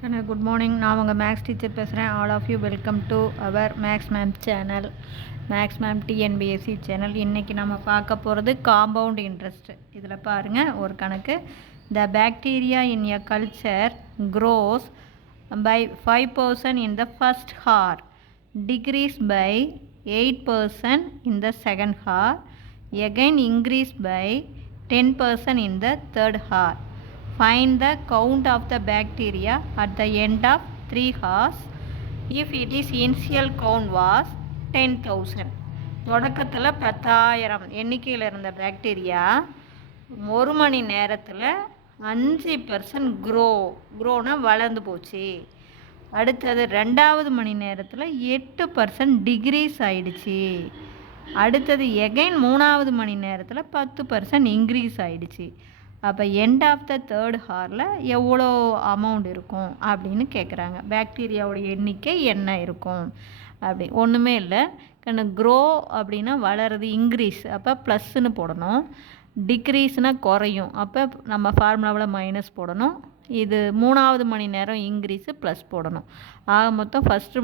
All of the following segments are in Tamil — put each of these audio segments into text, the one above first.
Good morning. நான் உங்கள் மேக்ஸ் டீச்சர் பேசுகிறேன். All of you welcome to our maths ma'am channel, maths ma'am TNPSC channel. இன்றைக்கி நம்ம பார்க்க போகிறது காம்பவுண்ட் இன்ட்ரெஸ்ட். இதில் பாருங்கள் ஒரு கணக்கு. The bacteria in a culture grows by 5% in the first hour, decrease by 8% in the second hour, again increase by 10% in the third hour. Find the count of the bacteria at the end of 3 hours if its initial count was 10,000. தொடக்கத்தில் 10,000 எண்ணிக்கையில் இருந்த பாக்டீரியா ஒரு மணி நேரத்தில் 5% க்ரோனா வளர்ந்து போச்சு. அடுத்தது 2வது மணி நேரத்தில் 8% டிக்ரீஸ் ஆயிடுச்சு. அடுத்தது எகைன் 3வது மணி நேரத்தில் 10% இன்க்ரீஸ் ஆயிடுச்சு. அப்போ எண்ட் ஆஃப் த தேர்ட் ஹாரில் எவ்வளோ அமௌண்ட் இருக்கும் அப்படின்னு கேட்குறாங்க. பாக்டீரியாவோட எண்ணிக்கை என்ன இருக்கும் அப்படி. ஒன்றுமே இல்லை கண்ணு. க்ரோ அப்படின்னா வளருது, இன்க்ரீஸ் அப்போ ப்ளஸ்ன்னு போடணும். டிக்ரீஸ்னால் குறையும், அப்போ நம்ம ஃபார்முலாவில் மைனஸ் போடணும். இது 3வது மணி நேரம் இன்க்ரீஸு ப்ளஸ் போடணும். ஆக மொத்தம் ஃபஸ்ட்டு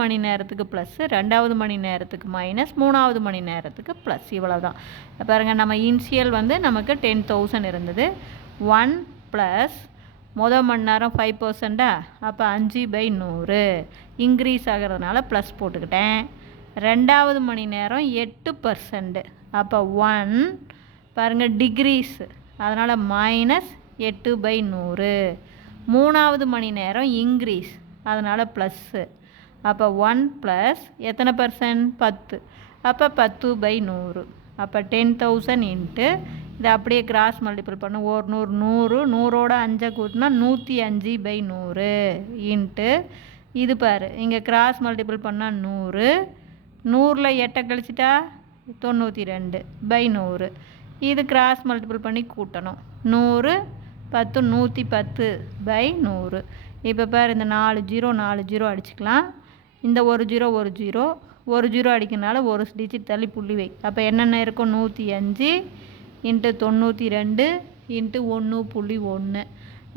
மணி நேரத்துக்கு ப்ளஸ்ஸு, 2வது மணி நேரத்துக்கு மைனஸ், 3வது மணி நேரத்துக்கு ப்ளஸ். இவ்வளோ தான். பாருங்கள், நம்ம இனிஷியல் நமக்கு 10,000 இருந்தது. 1 ப்ளஸ் மணி நேரம் 5%, அப்போ 5/100 இன்க்ரீஸ் ஆகிறதுனால ப்ளஸ் போட்டுக்கிட்டேன். 2வது மணி நேரம் 8%, அப்போ 1 பாருங்கள் டிக்ரீஸ், அதனால் மைனஸ் 8/100. 3வது மணி நேரம் இன்க்ரீஸ், அதனால் ப்ளஸ்ஸு, அப்போ 1 ப்ளஸ் எத்தனை பர்சன்ட் 10, அப்போ 10/100. அப்போ 10,000 இன்ட்டு இதை அப்படியே கிராஸ் மல்டிபிள் பண்ண 100 100 100ஓட 5 கூட்டினா 105/100 இன்ட்டு இது பாரு இங்கே கிராஸ் மல்டிபிள் பண்ணால் 100, 100ல் 8 கழிச்சிட்டா 92/100. இது கிராஸ் மல்டிபிள் பண்ணி கூட்டணும். 100 10 110/100. இப்போ பாரு இந்த 4 0 அடிச்சுக்கலாம். இந்த ஒரு ஜீரோ அடிக்கிறனால ஒரு டிஜிட் தள்ளி புள்ளி வை. அப்போ என்னென்ன இருக்கும் 105 இன்ட்டு 92 இன்ட்டு 1.1.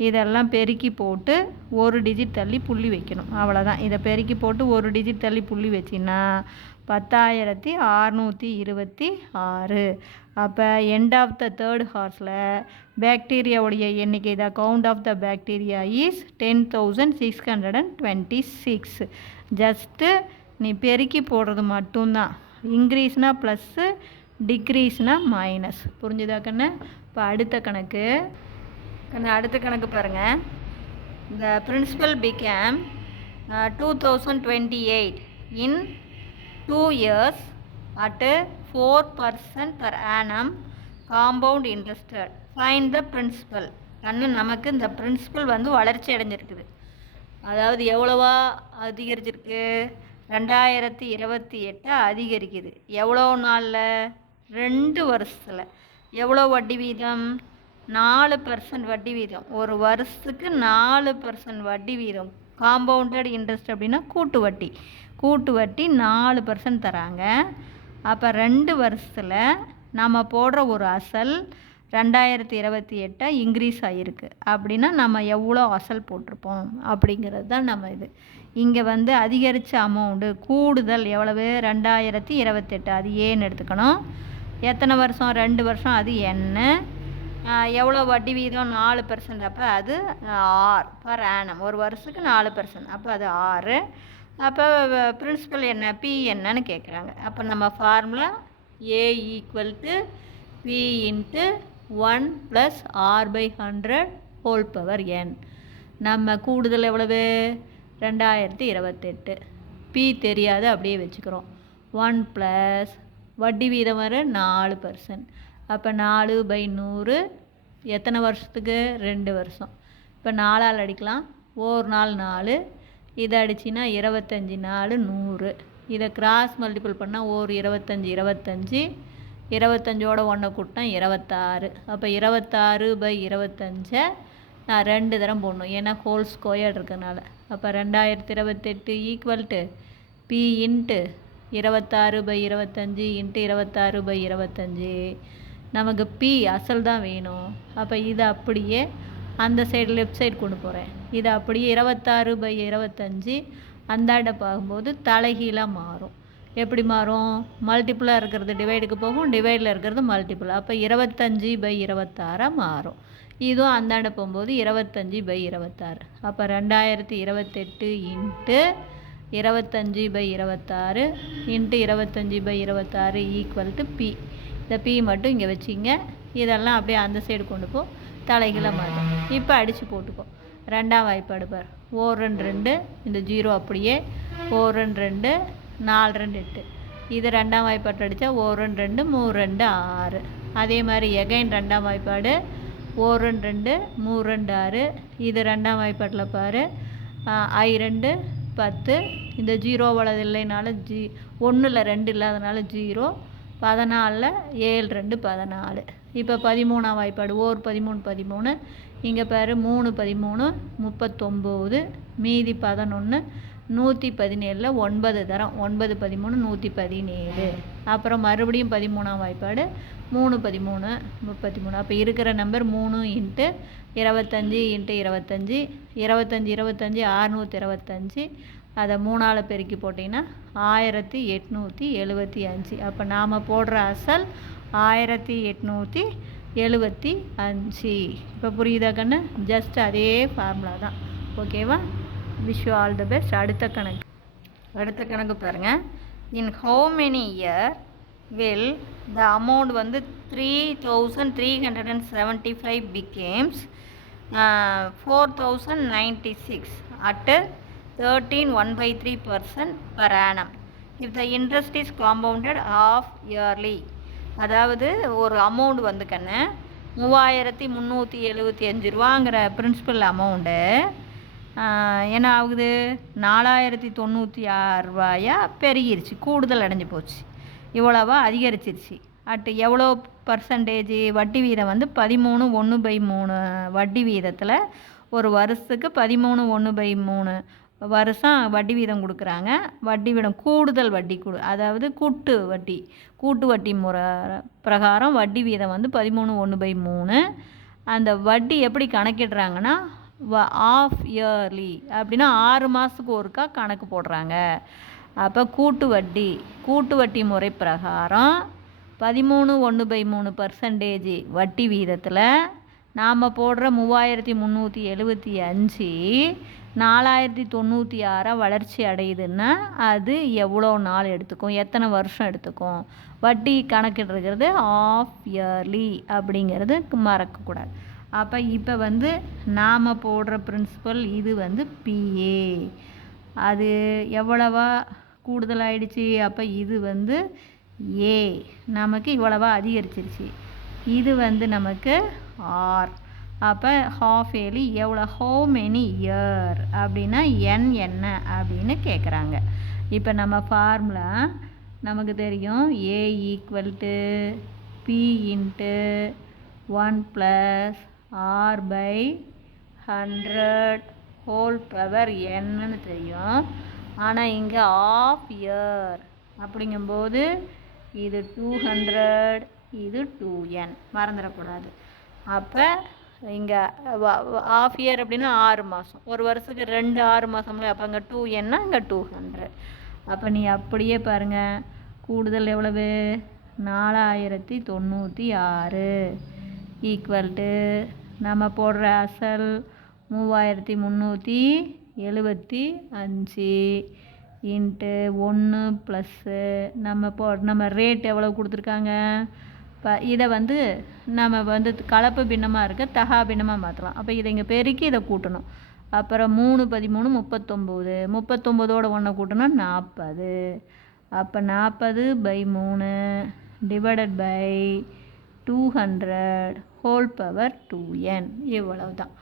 இதெல்லாம் பெருக்கி போட்டு ஒரு டிஜிட் தள்ளி புள்ளி வைக்கணும். அவ்வளோதான். இதை பெருக்கி போட்டு ஒரு டிஜிட் தள்ளி புள்ளி வச்சின்னா 10,626. அப்போ எண்ட் ஆஃப் த தேர்ட் ஹார்ஸில் பாக்டீரியாவுடைய எண்ணிக்கை தான். Count of the bacteria is 10,626. Just நீ பெருக்கி போடுறது மட்டும்தான். இன்க்ரீஸ்னால் ப்ளஸ்ஸு, டிக்ரீஸ்னால் மைனஸ். புரிஞ்சுதா கண்ணு? இப்போ அடுத்த கணக்கு பாருங்கள். The principal became 2028 in 2 years at 4% per annum compound interest. Find the principal. நமக்கு இந்த பிரின்சிபல் வளர்ச்சி அடைஞ்சிருக்குது. அதாவது எவ்வளவா அதிகரிச்சிருக்கு? 2028 அதிகரிக்குது. எவ்வளோ நாளில்? 2 வருஷத்தில். எவ்வளோ வட்டி வீதம்? 4% வட்டி வீதம். ஒரு வருஷத்துக்கு 4% வட்டி வீதம். காம்பவுண்டட் இன்ட்ரெஸ்ட் அப்படின்னா கூட்டு வட்டி 4% தராங்க. அப்போ 2 வருஷத்தில் நம்ம போடுற ஒரு அசல் 2028 இன்க்ரீஸ் ஆகிருக்கு. அப்படின்னா நம்ம எவ்வளோ அசல் போட்டிருப்போம் அப்படிங்கிறது தான் நம்ம இது. இங்கே அதிகரித்த அமௌண்ட்டு கூடுதல் எவ்வளவு? 2028. அது ஏன்னு எடுத்துக்கணும். எத்தனை வருஷம்? 2 வருஷம். அது என்ன? எவ்வளோ வட்டி வீதம்? 4%. அப்போ அது 6 பர் ஆனம். ஒரு வருஷத்துக்கு 4%, அப்போ அது 6. அப்போ பிரின்சிபல் என்ன, பி என்னன்னு கேட்குறாங்க. அப்போ நம்ம formula A = P × 1 + R/100 whole power n. நம்ம கூடுதல் எவ்வளவு? 2028. பி தெரியாது, அப்படியே வச்சுக்கிறோம். 1 + வட்டி வீதம் வர 4%. அப்போ 4/100 எத்தனை வருஷத்துக்கு? 2 வருஷம். இப்போ 4ஆல் அடிக்கலாம். ஒரு நாள் 4, இதை அடிச்சின்னா 25 4 100. இதை கிராஸ் மல்டிபிள் பண்ணால் 25 25ஓட 1 கூட்டினா 26. அப்போ 26/25 நான் 2 தரம் போடணும், ஏன்னா ஹோல் ஸ்கொயர் இருக்கிறதுனால. அப்போ 2028 = P × 26/25 × 26/25. நமக்கு P அசல் தான் வேணும். அப்போ இதை அப்படியே அந்த சைடு லெஃப்ட் சைடு கொண்டு போகிறேன். இது அப்படியே 26/25 அந்தாண்ட பார்க்கும்போது தலைகீழாக மாறும். எப்படி மாறும்? மல்டிப்புளாக இருக்கிறது டிவைடுக்கு போகும், டிவைடில் இருக்கிறது மல்டிப்புள். அப்போ 25/26 மாறும். இதுவும் அந்தாண்ட போகும்போது 25/26. அப்போ 2028 into 25/26 into 25/26 equal to P. இந்த பி மட்டும் இங்கே வச்சிங்க. இதெல்லாம் அப்படியே அந்த சைடு கொண்டு போ, தலைகீழாக மாறும். இப்போ அடித்து போட்டுக்கோ. ரெண்டாம் வாய்ப்பாடு பார். 1 2 2 இந்த 0 அப்படியே 1 2 2 4 2 8. இது ரெண்டாம் வாய்ப்பாடு அடித்தா 1 2 2 3 2 6. அதே மாதிரி எகைன் ரெண்டாம் வாய்ப்பாடு 1 2 2 3 2 6. இது ரெண்டாம் வாய்ப்பாட்டில் பாரு. I 2 10. இந்த 0 வலது இல்லைனால 1ல் 2 இல்லாதனால 0. 14ல் 7 2 14. இப்போ 13ஆம் வாய்ப்பாடு 1 13 13. இங்கே பாரு 3 13 39. மீதி 11 117ல் 9 தரம் 9 13 117. அப்புறம் மறுபடியும் 13ஆம் வாய்ப்பாடு 3 13 33. அப்போ இருக்கிற நம்பர் 3 இன்ட்டு 25 இன்ட்டு 25 25 25 625. அதை 3ஆல் பெருக்கி போட்டிங்கன்னா 1875. அப்போ நாம் போடுற அசல் 1875. இப்போ புரியுதா கண்ணு? ஜஸ்ட் அதே ஃபார்முலா தான். ஓகேவா? Wish you all the best. அடுத்த கணக்கு பாருங்கள். In how many year will the amount வந்து 3375 becomes 4096 at 13.1/3% per annum if the interest is compounded half yearly. அதாவது ஒரு அமௌண்ட் வந்து கண்ணு 3375 ரூபாங்கிற பிரின்சிபல் அமௌண்ட்டு என்ன ஆகுது? 4096 ரூபாயா பெருகிருச்சு, கூடுதல் அடைஞ்சு போச்சு. இவ்வளவா அதிகரிச்சிருச்சு. எவ்வளோ பர்சன்டேஜ் வட்டி வீதம் வந்து 13/1/3 வட்டி வீதத்தில் ஒரு வருஷத்துக்கு 13/1/3 வருஷம் வட்டி வீதம் கொடுக்குறாங்க. வட்டி வீதம் கூடுதல் வட்டி அதாவது கூட்டு வட்டி முறை பிரகாரம் வட்டி வீதம் வந்து 13/1/3. அந்த வட்டி எப்படி கணக்கிடுறாங்கன்னா ஆஃப் இயர்லி அப்படின்னா 6 மாதத்துக்கு ஒருக்கா கணக்கு போடுறாங்க. அப்போ கூட்டு வட்டி முறை பிரகாரம் 13/1/3% வட்டி வீதத்தில் நாம் போடுற 3375 4096 வளர்ச்சி அடையுதுன்னா அது எவ்வளோ நாள் எடுத்துக்கும், எத்தனை வருஷம் எடுத்துக்கும்? வட்டி கணக்கிடுறது ஆஃப் இயர்லி அப்படிங்கிறது மறக்கக்கூடாது. அப்போ இப்போ வந்து நாம் போடுற பிரின்சிபல் இது வந்து பிஏ. அது எவ்வளவா கூடுதலாயிடுச்சு? அப்போ இது வந்து ஏ நமக்கு இவ்வளவா அதிகரிச்சிருச்சு. இது வந்து நமக்கு ஆர். அப்போ ஹாஃப் இயர்லி எவ்வளோ? ஹவு மெனி இயர் அப்படின்னா என்ன அப்படின்னு கேட்குறாங்க. இப்போ நம்ம ஃபார்முலா நமக்கு தெரியும். A equal to P into 1 + R/100 whole power என்னன்னு தெரியும். ஆனால் இங்கே ஆஃப் இயர் அப்படிங்கும்போது இது 200, இது 2n மறந்துடக்கூடாது. அப்போ இங்கே ஆஃப் இயர் அப்படின்னா 6 மாதம், ஒரு வருஷத்துக்கு 2 6 மாதம்ல. அப்போ அங்கே 2nனா இங்கே 200. அப்போ நீ அப்படியே பாருங்கள், கூடுதல் எவ்வளவு? 4096 ஈக்குவல் டு நம்ம போடுற அசல் 3375 இன்ட்டு 1 ப்ளஸ்ஸு நம்ம ரேட் எவ்வளோ கொடுத்துருக்காங்க? இதை வந்து நம்ம வந்து கலப்பு பின்னமாக இருக்க தகா பின்னமாக மாற்றலாம். அப்போ இதை இங்கே பெருக்கி இதை கூட்டணும். அப்புறம் 3 13 39. 39ஓட 1 கூட்டினா 40. அப்போ 40/3 divided by 200 whole power 2n. இவ்வளவு தான்.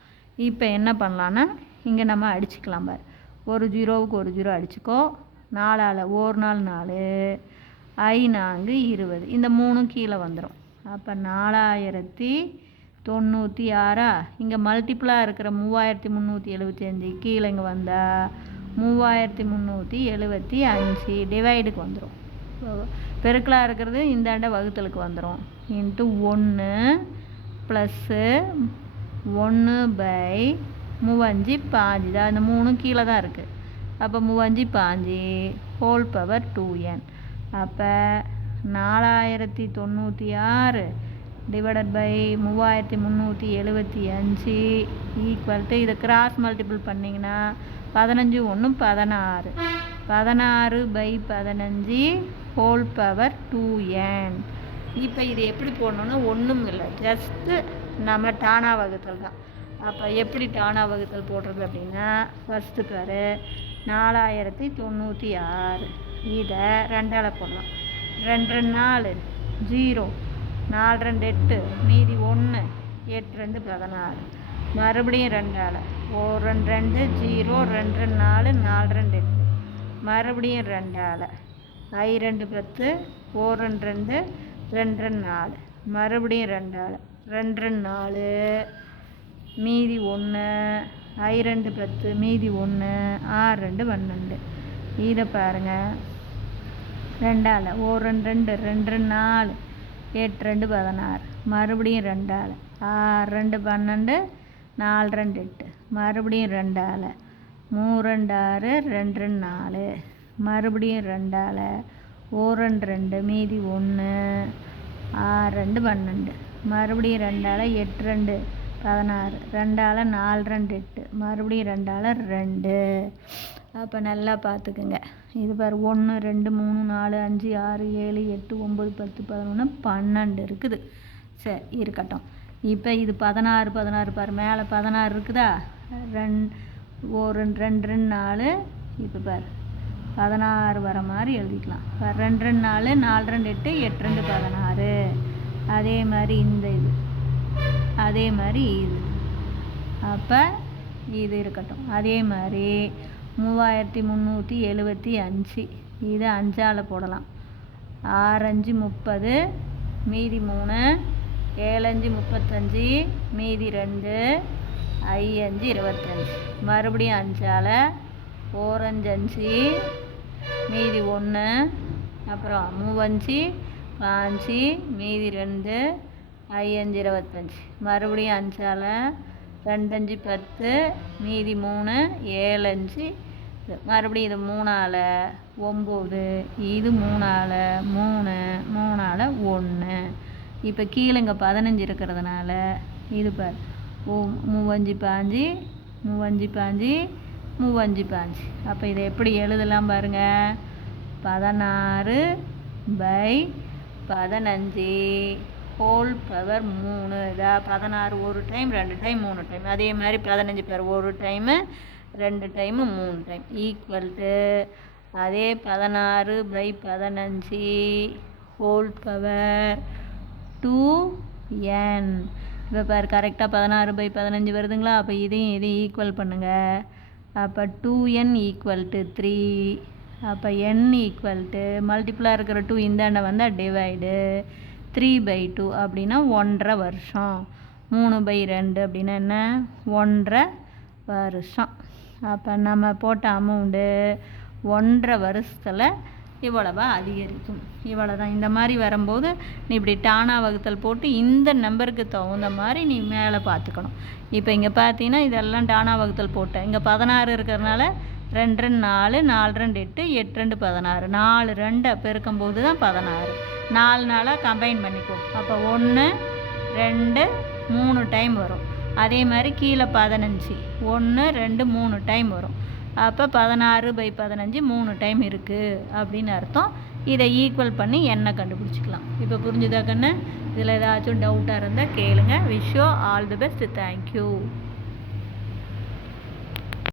இப்போ என்ன பண்ணலான்னா இங்கே நம்ம அடிச்சுக்கலாம் பார். ஒரு 0வுக்கு ஒரு 0 அடிச்சுக்கோ. 4ஆல் 1 4 4 I 4 20. இந்த 3 கீழே வந்துடும். அப்போ 4096 இங்கே மல்டிப்புளாக இருக்கிற 3375 கீழே இங்கே வந்தால் 3375 டிவைடுக்கு வந்துடும். பெருக்கலாக இருக்கிறது இந்தாண்ட வகுத்தலுக்கு வந்துடும். இன்ட்டு 1 ப்ளஸ்ஸு 1/5 தான். இந்த 3 கீழே தான் இருக்குது. அப்போ 3/5 ஹோல் பவர் 2n. அப்போ 4096 டிவைடட் பை 3375 ஈக்குவல் டு இதை கிராஸ் மல்டிபிள் பண்ணிங்கன்னா 15 1 16 16/15 ஹோல் பவர் 2n. இப்போ இது எப்படி போடணுன்னா ஒன்றும் இல்லை, ஜஸ்ட்டு நம்ம டானா வகுத்தல் தான். அப்போ எப்படி டானா வகுத்தல் போடுறது அப்படின்னா ஃபஸ்ட்டு பாரு 4096 இதை 2ஆல் போடலாம். 2 4 0 4 2 8 மீதி 1 8 2 16 மறுபடியும் 2ஆல் 1 2 2 0 2 4 4 2 8 மறுபடியும் 2ஆல் I 2 10 4 2 2 4 மறுபடியும் 2ஆல் 2 4 மீதி 1 I 2 10 மீதி 1 6 2 12 இதை பாருங்கள் 2ஆல் 1 2 2 4 8 2 16 மறுபடியும் 2ஆல் 6 2 12 4 2 8 மறுபடியும் 2ஆல் 3 2 6 2 4 மறுபடியும் 2ஆல் 1 2 மீதி 1 6 2 12 மறுபடியும் 2ஆல் 8 2 16 2ஆல் 4 2 8 மறுபடியும் 2ஆல் 2. அப்போ நல்லா பார்த்துக்குங்க. இது பாரு 1 2 3 4 5 6 7 8 9 10 11 12 இருக்குது. சரி இருக்கட்டும். இப்போ இது 16 16 பாரு மேலே 16 இருக்குதா, 2 1 2 2 4 இப்போ பாரு 16 வர மாதிரி எழுதிக்கலாம். 2 2 4 4 2 8 8 2 16 அதே மாதிரி இந்த இது அதே மாதிரி இது. அப்போ இது இருக்கட்டும். அதே மாதிரி 3375 இது 5ஆல் போடலாம். 6 5 30 மீதி 3 7 5 35 மீதி 2 I 5 25 மறுபடியும் 5ஆல் 4 5 5 மீதி 1 அப்புறம் 3 5 மீதி 2 I 5 25 மறுபடியும் 5ஆல் 2 5 10 மீதி 3 7 5 மறுபடியும் இது 3ஆல் 9 இது 3ஆல் 3 3ஆல் 1. இப்போ கீழே இங்கே 15 இருக்கிறதுனால இது பார் 3 5 5 3 5 5 5. அப்போ இதை எப்படி எழுதலாம் பாருங்கள், 16/15 ஹோல் பவர் 3. இதா 16 ஒரு டைம் 2 டைம் 3 டைம் அதே மாதிரி 15 பேர் ஒரு time 2 time 3 time equal to அதே 16/15 ஹோல் பவர் 2n. இப்போ பாரு கரெக்டாக 16/15 வருதுங்களா. அப்போ இதையும் ஈக்குவல் பண்ணுங்கள். அப்போ 2n ஈக்குவல் டு 3. அப்போ n ஈக்குவல் டு மல்டிப்புளாக இருக்கிற 2 இந்தாண்ட வந்தால் டிவைடு 3/2 அப்படின்னா 1.5 வருஷம். 3/2 அப்படின்னா என்ன 1.5 வருஷம். அப்போ நம்ம போட்ட அமௌண்ட்டு 1.5 வருஷத்தில் இவ்வளவா அதிகரிக்கும். இவ்வளோ தான். இந்த மாதிரி வரும்போது நீ இப்படி டானா வகுத்தல் போட்டு இந்த நம்பருக்கு தகுந்த மாதிரி நீ மேலே பார்த்துக்கணும். இப்போ இங்கே பார்த்தீங்கன்னா இதெல்லாம் டானா வகுத்தல் போட்டேன். இங்கே 16 இருக்கிறதுனால 2 2 4 4 2 8 8 2 16 4 2 பெருக்கும்போது தான் 16. 4 4 கம்பைன் பண்ணிக்கோ. அப்போ 1 2 3 டைம் வரும். அதே மாதிரி கீழே 15 1 2 3 டைம் வரும். அப்போ 16/15 3 டைம் இருக்குது அப்படின்னு அர்த்தம். இதை ஈக்குவல் பண்ணி என்ன கண்டுபிடிச்சிக்கலாம். இப்போ புரிஞ்சுதா கண்ணு? இதில் ஏதாச்சும் டவுட்டாக இருந்தால் கேளுங்க. Wish you all the best. Thank you.